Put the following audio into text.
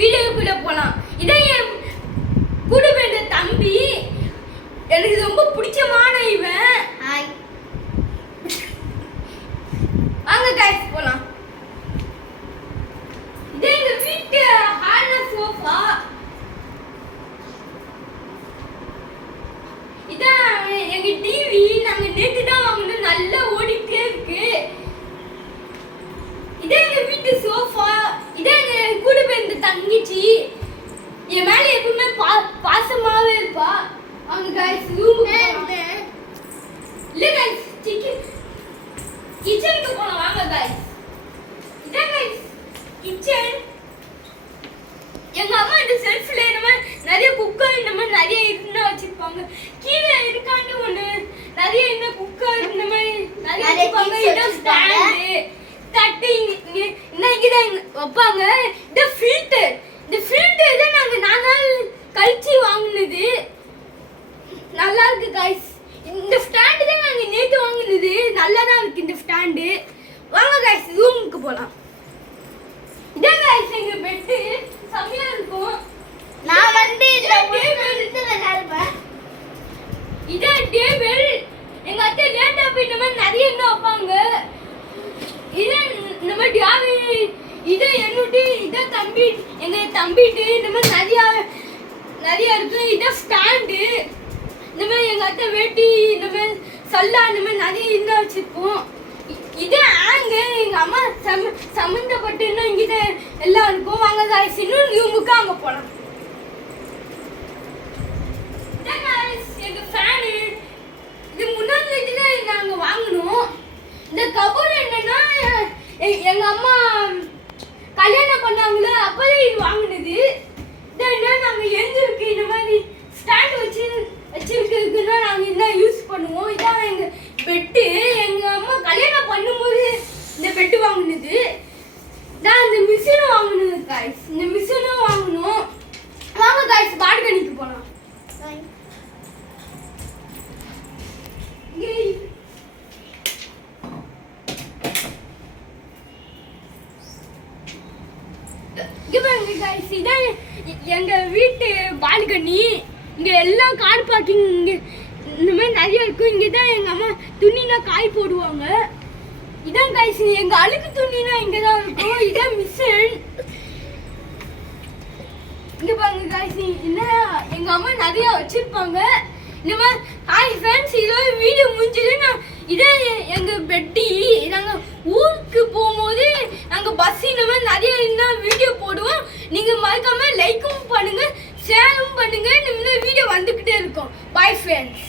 வீடியோக்குள்ள போலாம். இதான் என் கூட வேண்ட தம்பி, எனக்கு ரொம்ப பிடிச்சமான இவன். ஹாய் வாங்க கைஸ் போலாம். இது எங்க வீட்டு ஹால்ல சோஃபா. இதான் எங்க டிவி. நாங்க நேத்து தான் வாங்கினோம், நல்லா ஓடிட்டே இருக்கு. இதான் எங்க வீட்டு சோஃபா. இதான் எங்க கூட பிறந்த தங்கச்சி. என் மேல எப்பவுமே பாசமாவே இருப்பா. அவங்க கைஸ் ரூமுக்கு போலாம். இல்ல கைஸ் கிச்சனுக்கு போலாம். வாங்க கைஸ். இதான் கைஸ் கிச்சன். எங்க அம்மா இந்த செல்ஃப்ல நம்ம நிறைய குக்கர் நம்ம நிறைய இருந்தா வச்சிருப்பாங்க. கீழே இருக்காண்டு ஒண்ணு நிறைய என்ன குக்கர் இந்த மாதிரி நிறைய வச்சிருப்பாங்க. இது ஸ்டாண்டு தட்டு இன்னைக்கு தான் வைப்பாங்க. இந்த ஃபில்டர், இந்த ஃபில்டர் தான் நாங்க நாள் கழிச்சு வாங்கினது. நல்லா இருக்கு கைஸ். இந்த ஸ்டாண்டு தான் நாங்க நேத்து வாங்கினது. நல்லா தான் இருக்கு இந்த ஸ்டாண்டு. வாங்க கைஸ் ரூமுக்கு போலாம். இதான் கைஸ் எங்க பெட் செம்மையா இருக்கும். நான் வந்து இதுல எடுத்து விளையாடுவேன். இதான் டேபிள். எங்க அத்தை லேப்டாப் இந்த மாதிரி நிறைய என்ன வைப்பாங்க. இதான் நம்ம டியாவி. இதான் என்னுட்டு. இதான் தம்பி, எங்க தம்பிட்டு இந்த மாதிரி நிறைய இருக்கு. இதான் ஸ்டாண்டு. இந்த மாதிரி எங்க அத்தை வேட்டி இந்த மாதிரி சல்லா இந்த மாதிரி நிறைய என்ன வச்சிருப்போம். இது ஆங்க எங்க அம்மா சம்பந்தப்பட்டு இன்னும் இங்கதான் எல்லாம் இருக்கும். வாங்க காய்ஸ் இன்னும் ரூமுக்கு அங்க போலாம். எங்க ஃபேனு இது முன்னாடி இதுல நாங்க வாங்கணும். இந்த கபோர்ட் என்னன்னா எங்க அம்மா கல்யாணம் பண்ணாங்களே அப்பவே இது வாங்கினது. இது நாங்க எழுந்திருக்கு இந்த மாதிரி ஸ்டாண்ட் வச்சிருக்குன்னா நாங்க இதெல்லாம் யூஸ் பண்ணுவோம். இதான் எங்க பெட்டு. எங்க அம்மா கல்யாணம் பண்ணும்போது இந்த பெட்டு வாங்கினது. நான் இந்த மிஷினும் வாங்கினது காய்ஸ். இந்த மிஷினும் வாங்கணும். வாங்க காய்ஸ் பால்கனிக்கு போலாம். இதான் எங்க வீட்டு பால்கனி. இங்க எல்லாம் கார் பார்க்கிங் இந்த மாதிரி நிறைய இருக்கும். இங்க தான் எங்க அம்மா துணினா காய் போடுவாங்க. இதான் கைஸ் எங்க அழுக்கு துணினா இங்க தான் இருக்கும். இதான் மிஷின். இங்க பாருங்க கைஸ், என்ன எங்க அம்மா நிறைய வச்சிருப்பாங்க. இந்த மாதிரி ஹாய் ஃப்ரெண்ட்ஸ், இதோட வீடியோ முடிஞ்சதுன்னா இதான் எங்க பெட்டி. நாங்க ஊருக்கு போகும்போது நாங்க பஸ் இந்த மாதிரி நிறைய இன்னும் வீடியோ போடுவோம். நீங்க மறக்காம லைக்கும் பண்ணுங்க, ஷேரும் பண்ணுங்க. இந்த வீடியோ வந்துகிட்டே இருக்கும். Bye friends.